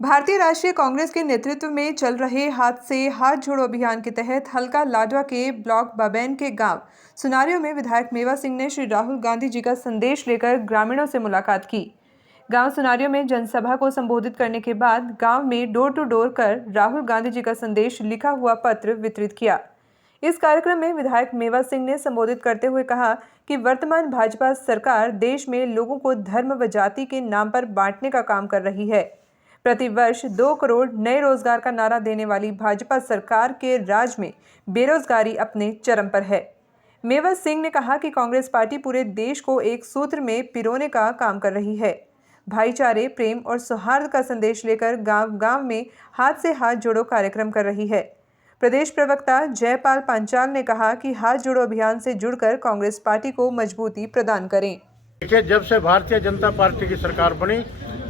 भारतीय राष्ट्रीय कांग्रेस के नेतृत्व में चल रहे हाथ से हाथ जोड़ो अभियान के तहत हल्का लाडवा के ब्लॉक बाबैन के गांव सुनारियों में विधायक मेवा सिंह ने श्री राहुल गांधी जी का संदेश लेकर ग्रामीणों से मुलाकात की। गांव सुनारियों में जनसभा को संबोधित करने के बाद गांव में डोर टू डोर कर राहुल गांधी जी का संदेश लिखा हुआ पत्र वितरित किया। इस कार्यक्रम में विधायक मेवा सिंह ने संबोधित करते हुए कहा कि वर्तमान भाजपा सरकार देश में लोगों को धर्म व जाति के नाम पर बांटने का काम कर रही है। प्रतिवर्ष 2 करोड़ नए रोजगार का नारा देने वाली भाजपा सरकार के राज में बेरोजगारी अपने चरम पर है। मेवा सिंह ने कहा कि कांग्रेस पार्टी पूरे देश को एक सूत्र में पिरोने का काम कर रही है। भाईचारे, प्रेम और सौहार्द का संदेश लेकर गांव-गांव में हाथ से हाथ जोड़ो कार्यक्रम कर रही है। प्रदेश प्रवक्ता जयपाल पांचाल ने कहा कि हाथ जोड़ो अभियान से जुड़कर कांग्रेस पार्टी को मजबूती प्रदान करें। देखिए, जब से भारतीय जनता पार्टी की सरकार बनी,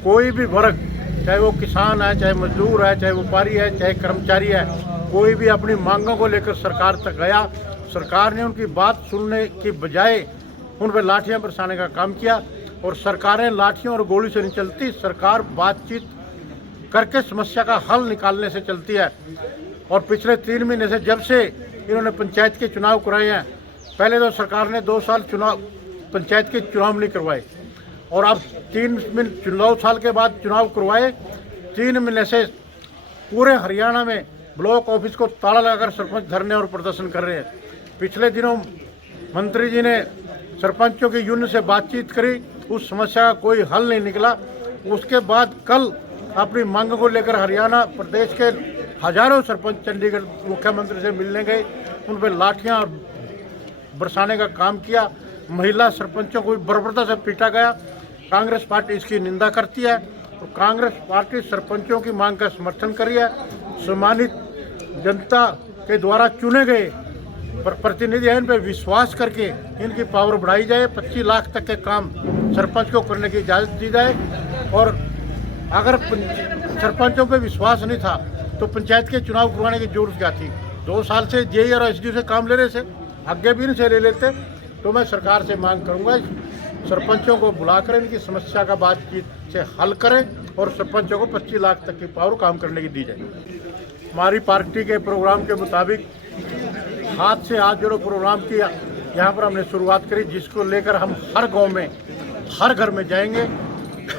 कोई भी वर्ग, चाहे वो किसान है, चाहे मजदूर है, चाहे व्यापारी है, चाहे कर्मचारी है, कोई भी अपनी मांगों को लेकर सरकार तक गया। सरकार ने उनकी बात सुनने की बजाय उन पर लाठियां बरसाने का काम किया और सरकारें लाठियों और गोली से नहीं चलती, सरकार बातचीत करके समस्या का हल निकालने से चलती है। और पिछले 3 महीने से जब से इन्होंने पंचायत के चुनाव कराए हैं, पहले तो सरकार ने 2 साल पंचायत के चुनाव नहीं करवाए और अब 9 साल के बाद चुनाव करवाए। 3 महीने से पूरे हरियाणा में ब्लॉक ऑफिस को ताला लगाकर सरपंच धरने और प्रदर्शन कर रहे हैं। पिछले दिनों मंत्री जी ने सरपंचों की यूनियन से बातचीत करी, उस समस्या का कोई हल नहीं निकला। उसके बाद कल अपनी मांग को लेकर हरियाणा प्रदेश के हजारों सरपंच चंडीगढ़ मुख्यमंत्री से मिलने गए, उन पर लाठियाँ बरसाने का काम किया। महिला सरपंचों को बर्बरता से पीटा गया। कांग्रेस पार्टी इसकी निंदा करती है और कांग्रेस पार्टी सरपंचों की मांग का समर्थन कर रही है। सम्मानित जनता के द्वारा चुने गए प्रतिनिधि हैं, इन पर विश्वास करके इनकी पावर बढ़ाई जाए। 25 लाख तक के काम सरपंच को करने की इजाज़त दी जाए। और अगर सरपंचों पे विश्वास नहीं था तो पंचायत के चुनाव करवाने की जरूरत क्या थी। 2 साल से जेई और एसडी से काम ले रहे थे, आगे भी इनसे ले लेते। तो मैं सरकार से मांग करूंगा, सरपंचों को बुलाकर इनकी समस्या का बातचीत से हल करें और सरपंचों को 25 लाख तक की पावर काम करने की दी जाए। हमारी पार्टी के प्रोग्राम के मुताबिक हाथ से हाथ जोड़ो प्रोग्राम की यहाँ पर हमने शुरुआत करी, जिसको लेकर हम हर गांव में, हर घर में जाएंगे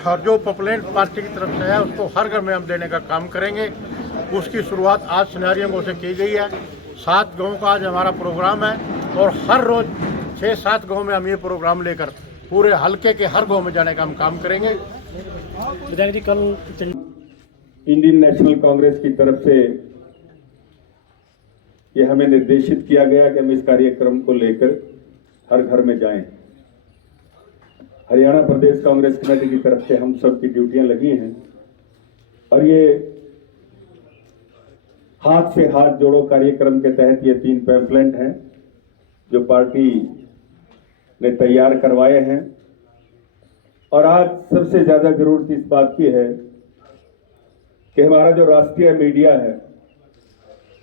और जो पॉपुलर पार्टी की तरफ से है उसको हर घर में हम देने का काम करेंगे। उसकी शुरुआत आज सुनारियों गाँव से की गई है। 7 गाँव का आज हमारा प्रोग्राम है और हर रोज 6-7 गाँव में हम ये प्रोग्राम लेकर पूरे हलके के हर गांव में जाने का हम काम करेंगे। विधायक जी, कल इंडियन नेशनल कांग्रेस की तरफ से ये हमें निर्देशित किया गया कि हम इस कार्यक्रम को लेकर हर घर में जाएं। हरियाणा प्रदेश कांग्रेस कमेटी की तरफ से हम सब की ड्यूटियां लगी हैं और ये हाथ से हाथ जोड़ो कार्यक्रम के तहत ये 3 पैम्फलेट हैं जो पार्टी ने तैयार करवाए हैं। और आज सबसे ज्यादा जरूरत इस बात की है कि हमारा जो राष्ट्रीय मीडिया है,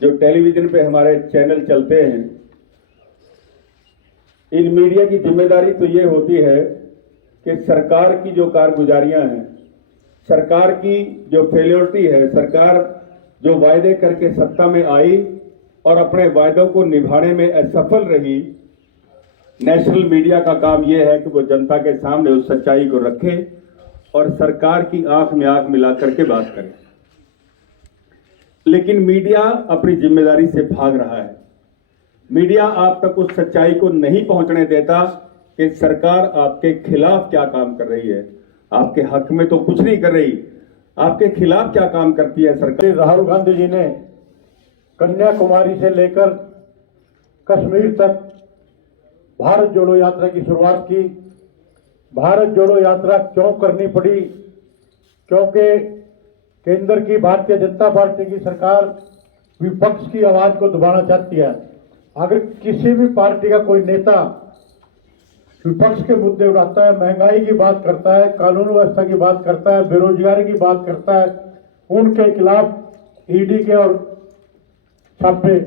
जो टेलीविजन पे हमारे चैनल चलते हैं, इन मीडिया की जिम्मेदारी तो ये होती है कि सरकार की जो कारगुजारियां हैं, सरकार की जो फेलियोरिटी है, सरकार जो वायदे करके सत्ता में आई और अपने वायदों को निभाने में असफल रही, नेशनल मीडिया का काम यह है कि वो जनता के सामने उस सच्चाई को रखे और सरकार की आंख में आंख मिला करके बात करे। लेकिन मीडिया अपनी जिम्मेदारी से भाग रहा है। मीडिया आप तक उस सच्चाई को नहीं पहुंचने देता कि सरकार आपके खिलाफ क्या काम कर रही है। आपके हक में तो कुछ नहीं कर रही, आपके खिलाफ क्या काम करती है सरकार। राहुल गांधी जी ने कन्याकुमारी से लेकर कश्मीर तक भारत जोड़ो यात्रा की शुरुआत की। भारत जोड़ो यात्रा क्यों करनी पड़ी? क्योंकि केंद्र की भारतीय जनता पार्टी की सरकार विपक्ष की आवाज को दबाना चाहती है। अगर किसी भी पार्टी का कोई नेता विपक्ष के मुद्दे उठाता है, महंगाई की बात करता है, कानून व्यवस्था की बात करता है, बेरोजगारी की बात करता है, उनके खिलाफ ईडी के और छापे,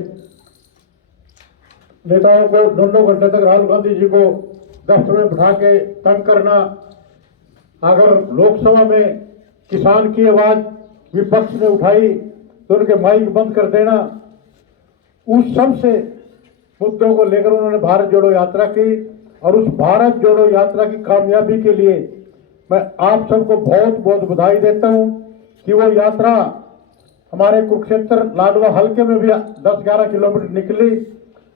नेताओं को 2 घंटे तक राहुल गांधी जी को दफ्तर में बिठा के तंग करना। अगर लोकसभा में किसान की आवाज विपक्ष ने उठाई तो उनके माइक बंद कर देना, उस सब से मुद्दों को लेकर उन्होंने भारत जोड़ो यात्रा की। और उस भारत जोड़ो यात्रा की कामयाबी के लिए मैं आप सबको बहुत बहुत बधाई देता हूं कि वो यात्रा हमारे कुरुक्षेत्र लाडवा हलके में भी 10-11 किलोमीटर निकली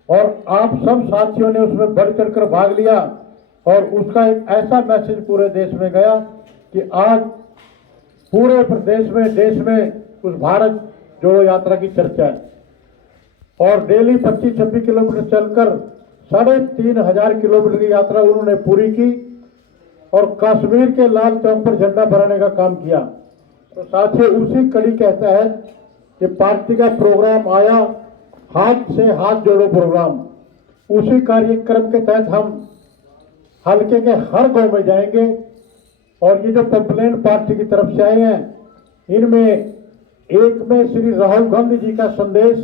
और आप सब साथियों ने उसमें बढ़ चढ़कर भाग लिया और उसका एक ऐसा मैसेज पूरे देश में गया कि आज पूरे प्रदेश में, देश में उस भारत जोड़ो यात्रा की चर्चा है। और डेली 25-26 किलोमीटर चलकर 3,500 किलोमीटर की यात्रा उन्होंने पूरी की और कश्मीर के लाल चौक पर झंडा फहराने का काम किया। तो साथियों, उसी कड़ी के तहत कि पार्टी का प्रोग्राम आया, हाथ से हाथ जोड़ो प्रोग्राम, उसी कार्यक्रम के तहत हम हल्के के हर गांव में जाएंगे और ये जो कंप्लेंट पार्टी की तरफ से आए हैं, इनमें एक में श्री राहुल गांधी जी का संदेश